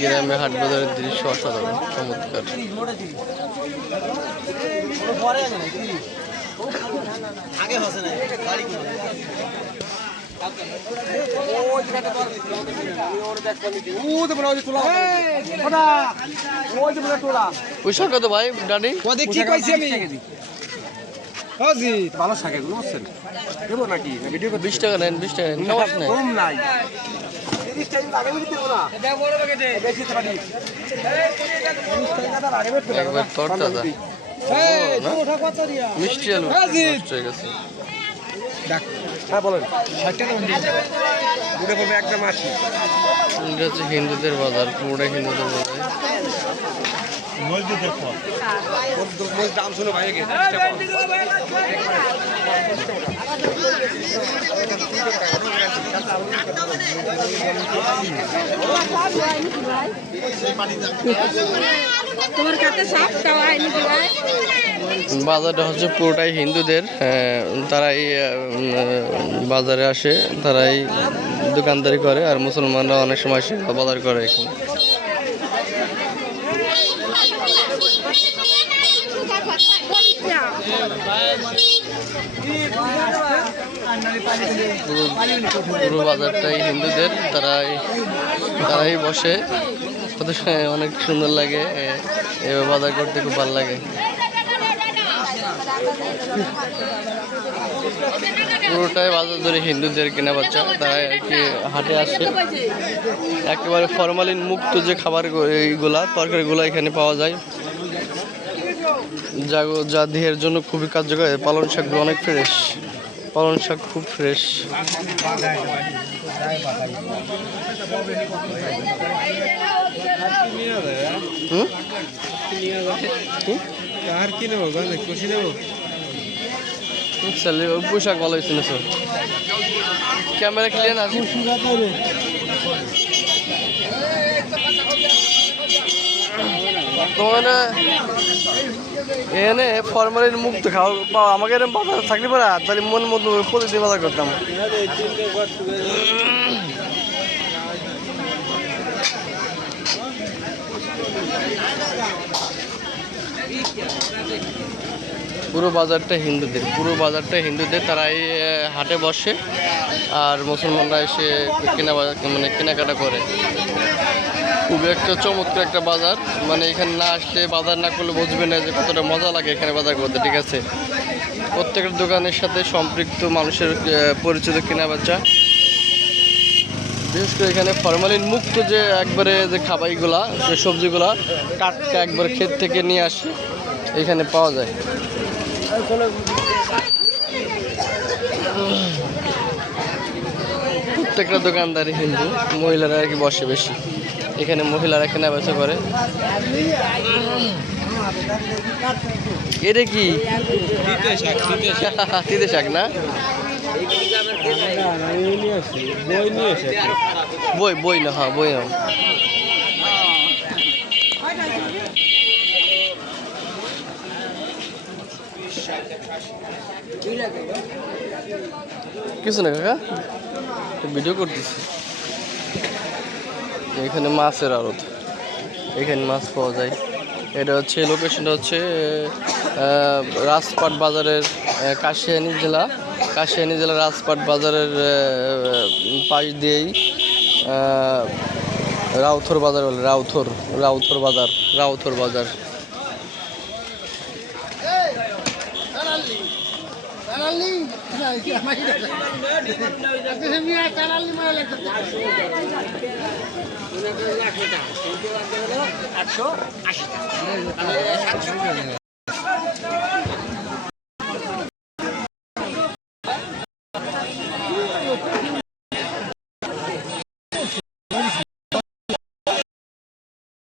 গ্রামে হাট বাজারের দৃশ্য অসাধারণ চমৎকার। পয়সা কত ভাই ডানি? ভালো শাক এগুলো বুঝছেন, দেবো নাকি? 20 টাকা নেন, 20 টাকা নেন, খাওয়াস নাই? কম নাই। একবার তরতাজা মিষ্টি আলু নষ্ট হয়ে গেছে। হ্যাঁ বলেন। 60 টাকা দুটো পড়বে একদম 80। এটা হচ্ছে হিন্দুদের বাজার, পুরোটা হিন্দুদের বাজার। দাম শুনো ভাই, বাজারটা হচ্ছে পুরোটাই হিন্দুদের। তারাই বাজারে আসে, তারাই দোকানদারি করে, আর মুসলমানরা অনেক সময় এসে বাজার করে এখানে। পুরো বাজারটাই হিন্দুদের, তারাই বসে। অনেক সুন্দর লাগে, এভাবে বাজার করতে খুব ভালো লাগে। পুরোটাই বাজার ধরে হিন্দুদের কেনা বাচ্চা, তারা আর কি হাটে আসে। একেবারে ফরমালিন মুক্ত যে খাবার এইগুলা, তরকারিগুলো এখানে পাওয়া যায়, যা দেহের জন্য খুবই কার্যকর। পালং শাকগুলো অনেক ফ্রেশ, পালং শাক খুব ফ্রেশ। পোশাক ভালো হয়েছে না স্যার, ক্যামেরা ক্লিয়ার না? তোমার এখানে ফরমালিন মুক্ত খাওয়া আমাকে এরকম বাজার থাকলে পারে, তাহলে মন মতো প্রতিদিন বাজার করতাম। পুরো বাজারটা হিন্দুদের, তারাই হাটে বসে, আর মুসলমানরা এসে কেনাকাটা করে। খুবই একটা চমৎকার একটা বাজার, এখানে না আসলে, বাজার না করলে বুঝবে না যে কতটা মজা লাগে এখানে বাজার করতে। ঠিক আছে, প্রত্যেকটা দোকানের সাথে সম্পৃক্ত মানুষের পরিচিত কেনাবেচা। বিশেষ করে এখানে ফরমালিন মুক্ত যে একবারে যে খাবারগুলা, যে সবজিগুলা টাটকা একবার ক্ষেত থেকে নিয়ে আসে এখানে পাওয়া যায়। প্রত্যেকটা দোকানদারি হিন্দু, মহিলারা আর কি বসে বেশি এখানে, মহিলারা কেনা বেচা করে। এটা কি তিতে শাক না? বই না, হ্যাঁ বই না। কিছু না কাকা, ভিডিও করতেছি। এখানে মাছের আড়ত, এখানে মাছ পাওয়া যায়। এটা হচ্ছে লোকেশনটা হচ্ছে রাজপাট বাজারের, কাশিয়ানী জেলা রাজপাট বাজারের পাশ দিয়েই রাউথর বাজার বলে, রাউথর বাজার।